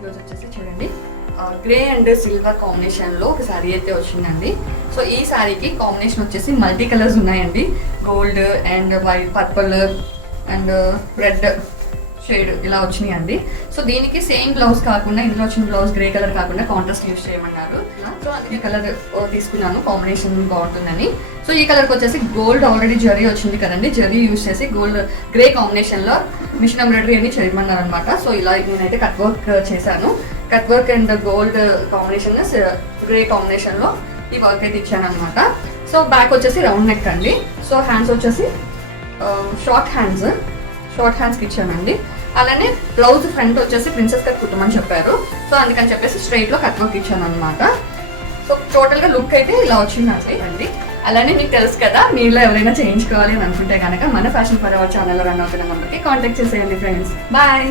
ఈరోజు వచ్చేసి చూడండి గ్రే అండ్ సిల్వర్ కాంబినేషన్లో ఒక శారీ అయితే వచ్చిందండి. సో ఈ శారీకి కాంబినేషన్ వచ్చేసి మల్టీ కలర్స్ ఉన్నాయండి. Gold and white, purple and red shade ఇలా వచ్చినాయండి. సో దీనికి సేమ్ బ్లౌజ్ కాకుండా, ఇందులో వచ్చిన బ్లౌజ్ గ్రే కలర్ కాకుండా కాంట్రాస్ట్ యూస్ చేయమన్నారు. సో అందుకే కలర్ తీసుకున్నాను, కాంబినేషన్ బాగుంటుందని. సో ఈ కలర్కి వచ్చేసి గోల్డ్ ఆల్రెడీ జరీ వచ్చింది కదండి, జరీ యూస్ చేసి గోల్డ్ గ్రే కాంబినేషన్లో మిషన్ ఎంబ్రాయిడరీ అని చేయమన్నారు అనమాట. సో ఇలా నేనైతే కట్ వర్క్ చేశాను. Cut work and gold combination, grey కాంబినేషన్లో ఈ వర్క్ అయితే ఇచ్చాను అనమాట. సో బ్యాక్ వచ్చేసి రౌండ్ నెక్ అండి. సో హ్యాండ్స్ వచ్చేసి షార్ట్ హ్యాండ్స్కి ఇచ్చానండి. అలానే బ్లౌజ్ ఫ్రంట్ వచ్చేసి ప్రిన్సెస్ కట్ కుట్టమని చెప్పారు. సో అందుకని చెప్పేసి స్ట్రైట్లో కట్ వర్క్ ఇచ్చాను అనమాట. సో టోటల్గా లుక్ అయితే ఇలా వచ్చిందండి. అలానే మీకు తెలుసు కదా, మీలో ఎవరైనా చేయించుకోవాలి అని అనుకుంటే కనుక మన ఫ్యాషన్ ఫర్ అవర్ ఛానల్లో రన్ అవుతున్న నెంబర్కి కాంటాక్ట్ చేసేయండి ఫ్రెండ్స్. బాయ్.